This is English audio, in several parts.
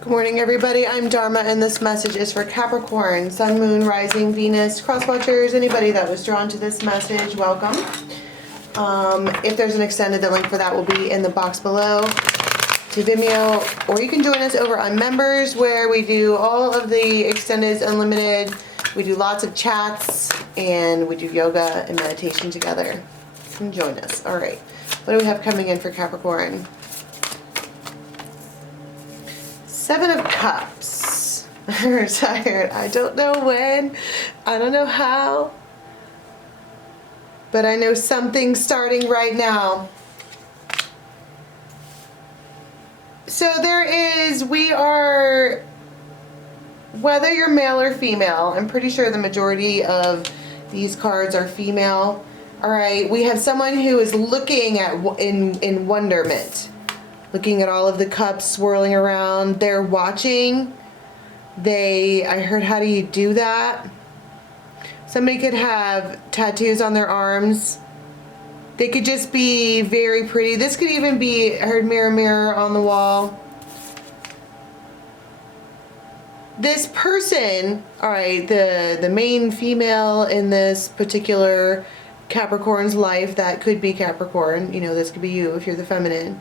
Good morning, everybody. I'm Dharma, and this message is for Capricorn, Sun, Moon, Rising, Venus, cross-watchers, anybody that was drawn to this message, welcome. If there's an extended, the link for that will be in the box below to Vimeo, or you can join us over on Members, where we do all of the extendeds unlimited. We do lots of chats, and we do yoga and meditation together. You can join us. All right. What do we have coming in for Capricorn? Seven of Cups. I'm retired. I don't know when. I don't know how. But I know something's starting right now. So we are, whether you're male or female, I'm pretty sure the majority of these cards are female. All right, we have someone who is looking at in wonderment. Looking at all of the cups swirling around. They're watching. I heard, how do you do that? Somebody could have tattoos on their arms. They could just be very pretty. This could even be, I heard, mirror, mirror on the wall. This person, all right, the main female in this particular Capricorn's life, that could be Capricorn. You know, this could be you if you're the feminine.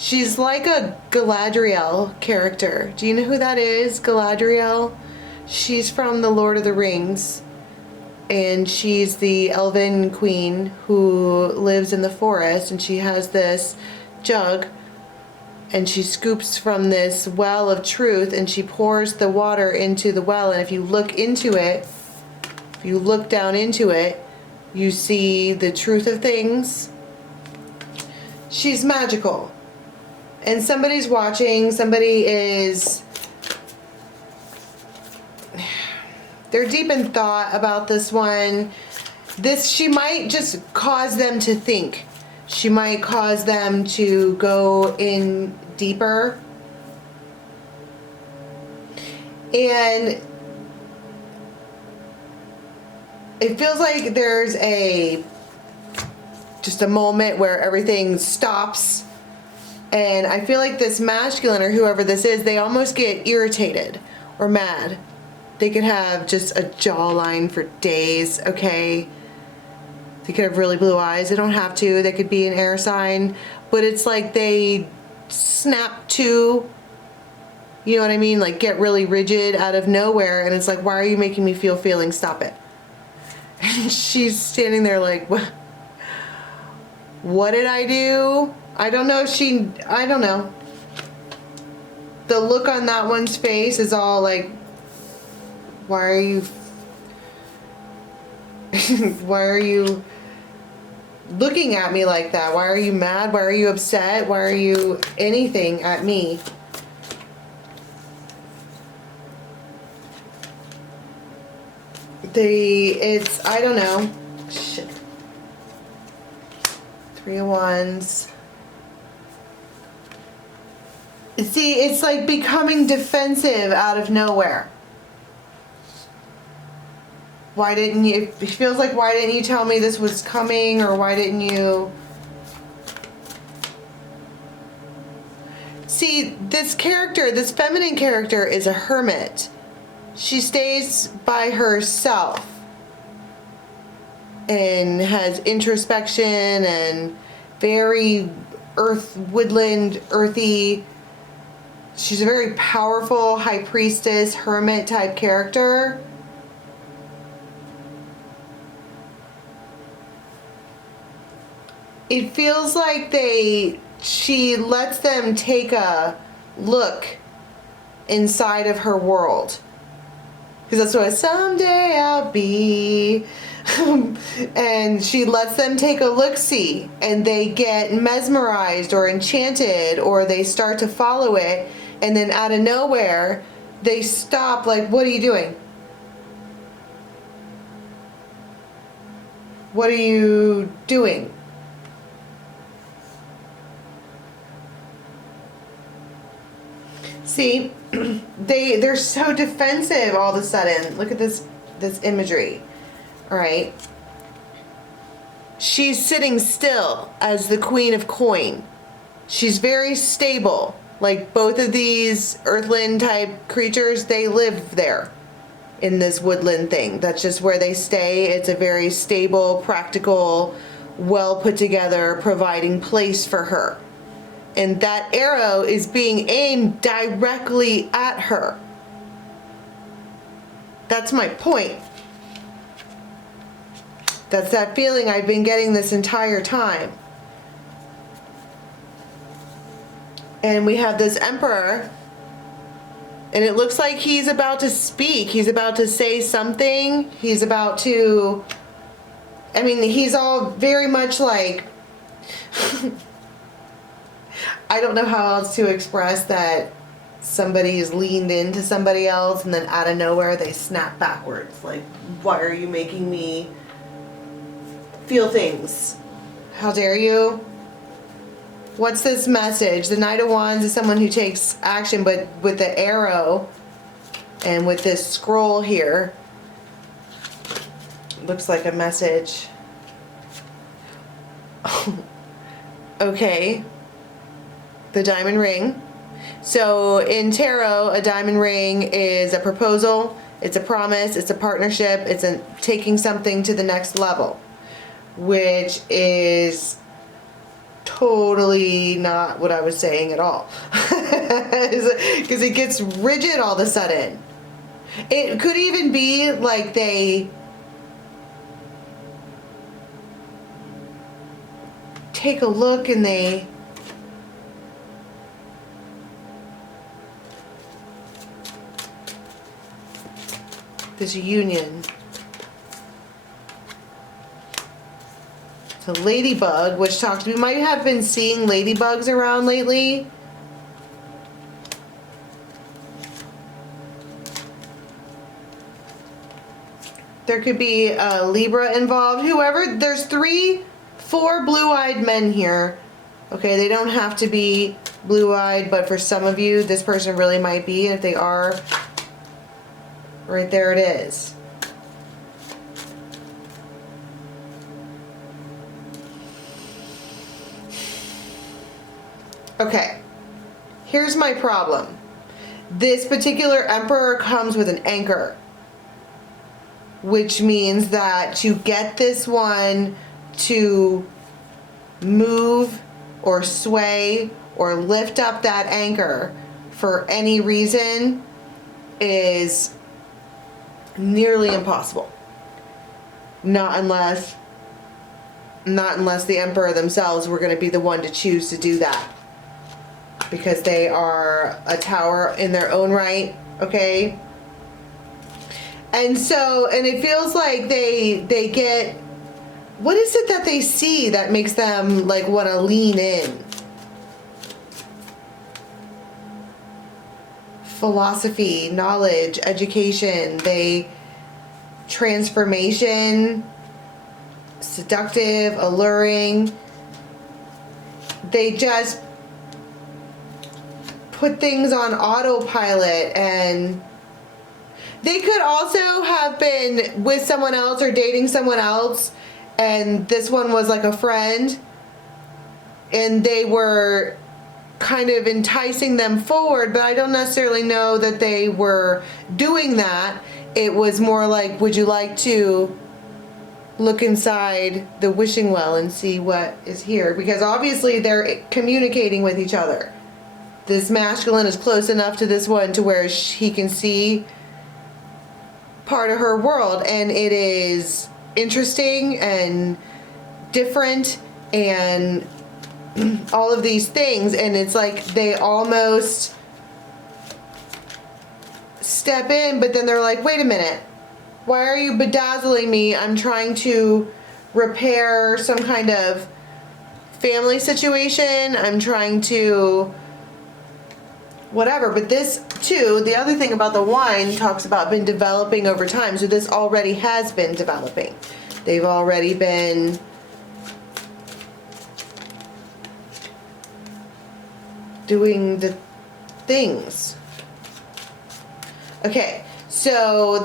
She's like a Galadriel character. Do you know who that is? Galadriel? She's from the Lord of the Rings. And she's the elven queen who lives in the forest. And she has this jug. And she scoops from this well of truth. And she pours the water into the well. And if you look into it, if you look down into it, you see the truth of things. She's magical. And somebody's watching, they're deep in thought about this one. She might just cause them to think. She might cause them to go in deeper. And it feels like there's just a moment where everything stops. And I feel like this masculine, or whoever this is, they almost get irritated or mad. They could have just a jawline for days, okay? They could have really blue eyes. They don't have to. They could be an air sign. But it's like they snap to, you know what I mean? Like get really rigid out of nowhere. And it's like, why are you making me feel feelings? Stop it. And she's standing there like, what did I do? I don't know if I don't know. The look on that one's face is all like, why are you looking at me like that? Why are you mad? Why are you upset? Why are you anything at me? I don't know. Shit. Three of Wands. See, it's like becoming defensive out of nowhere. Why didn't you, it feels like, why didn't you tell me this was coming, or why didn't you? See, this character, this feminine character, is a hermit. She stays by herself and has introspection and very woodland, earthy. She's a very powerful high priestess, hermit type character. It feels like she lets them take a look inside of her world. Because that's what someday I'll be. And she lets them take a look-see, and they get mesmerized or enchanted, or they start to follow it. And then out of nowhere, they stop, like, what are you doing? What are you doing? See, they're so defensive all of a sudden. Look at this imagery. All right. She's sitting still as the Queen of Coin. She's very stable. Like both of these earthland type creatures, they live there in this woodland thing. That's just where they stay. It's a very stable, practical, well put together, providing place for her. And that arrow is being aimed directly at her. That's my point. That's that feeling I've been getting this entire time. And we have this emperor, and it looks like he's about to speak. He's about to say something. He's about to, I mean, he's all very much like, I don't know how else to express that somebody's leaned into somebody else and then out of nowhere they snap backwards. Like, why are you making me feel things? How dare you? What's this message? The Knight of Wands is someone who takes action, but with the arrow and with this scroll here, looks like a message. Okay. The diamond ring. So in tarot, a diamond ring is a proposal, it's a promise, it's a partnership, it's a taking something to the next level, which is totally not what I was saying at all. Because it gets rigid all of a sudden. It could even be like they take a look and they this union. It's a ladybug, which talks, we might have been seeing ladybugs around lately. There could be a Libra involved. Whoever, there's 4 blue-eyed men here. Okay, they don't have to be blue-eyed, but for some of you, this person really might be, and if they are, right there it is. Okay, here's my problem. This particular emperor comes with an anchor, which means that to get this one to move or sway or lift up that anchor for any reason is nearly impossible. Not unless the emperor themselves were going to be the one to choose to do that, because they are a tower in their own right. Okay, and it feels like they get, what is it that they see that makes them like want to lean in? Philosophy, knowledge, education, transformation, seductive, alluring. They just put things on autopilot, and they could also have been with someone else or dating someone else, and this one was like a friend, and they were kind of enticing them forward, but I don't necessarily know that they were doing that. It was more like, would you like to look inside the wishing well and see what is here? Because obviously they're communicating with each other. This masculine is close enough to this one to where he can see part of her world, and it is interesting and different and all of these things, and it's like they almost step in, but then they're like, wait a minute, why are you bedazzling me? I'm trying to repair some kind of family situation. I'm trying to whatever. But this too, the other thing about the wine talks about been developing over time, so this already has been developing. They've already been doing the things. Okay, so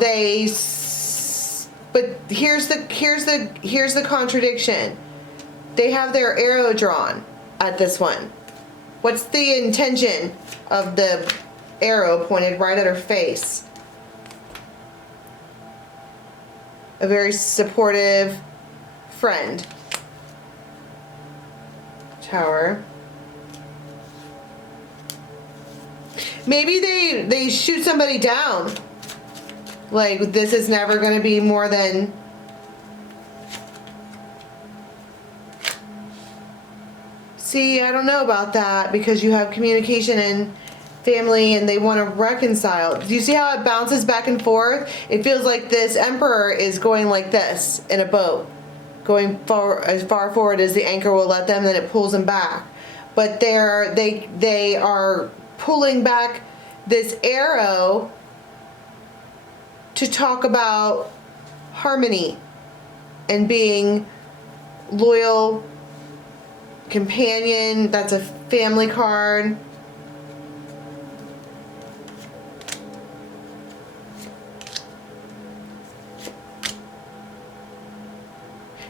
but here's the contradiction. They have their arrow drawn at this one. What's the intention of the arrow pointed right at her face? A very supportive friend. Tower. Maybe they shoot somebody down. Like, this is never going to be more than... See, I don't know about that, because you have communication and family and they want to reconcile. Do you see how it bounces back and forth? It feels like this emperor is going like this in a boat. Going as far forward as the anchor will let them, then it pulls them back. But they are pulling back this arrow to talk about harmony and being loyal companion. That's a family card.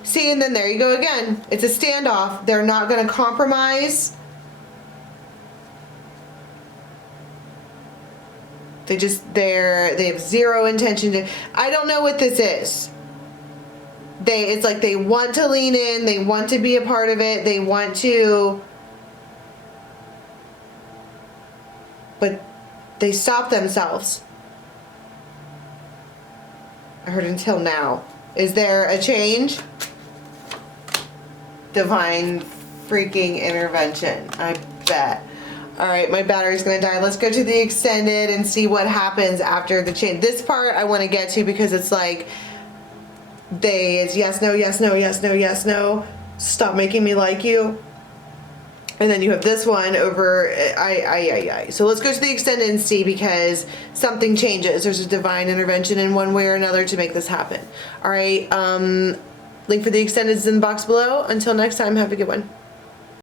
See, and then there you go again. It's a standoff. They're not going to compromise. They have zero intention to... I don't know what this is. It's like they want to lean in, they want to be a part of it, they want to... But they stop themselves. I heard until now. Is there a change? Divine freaking intervention. I bet. Alright, my battery's gonna die. Let's go to the extended and see what happens after the change. This part I want to get to because it's like it's yes, no, yes, no, yes, no, yes, no. Stop making me like you. And then you have this one over So let's go to the extended and see, because something changes. There's a divine intervention in one way or another to make this happen. Alright, link for the extended is in the box below. Until next time, have a good one.